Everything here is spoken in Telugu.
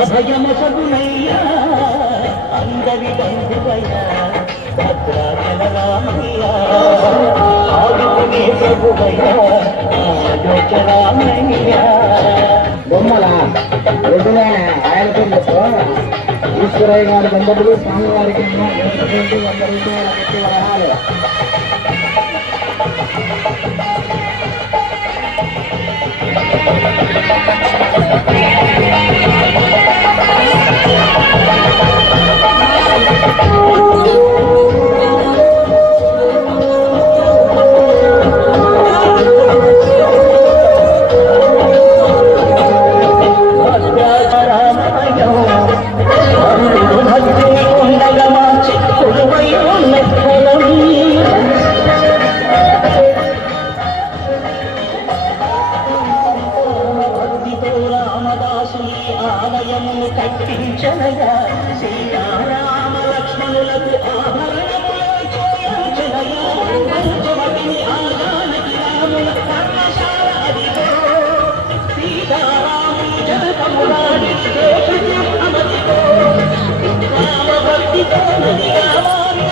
అభయమసగునయ్యా అందరి బంధువయ్యా భద్రాచల ఆదుకునే ప్రభువయ్యా ఆలోచరామయ్యా బొమ్మల ఎదుగా ఆయనతో ఈశ్వరయ్య గారి దండలు స్వామివారికి వంద رام ڀڄ రామదాసుని ఆలయమును కట్టించనగా సీతారామ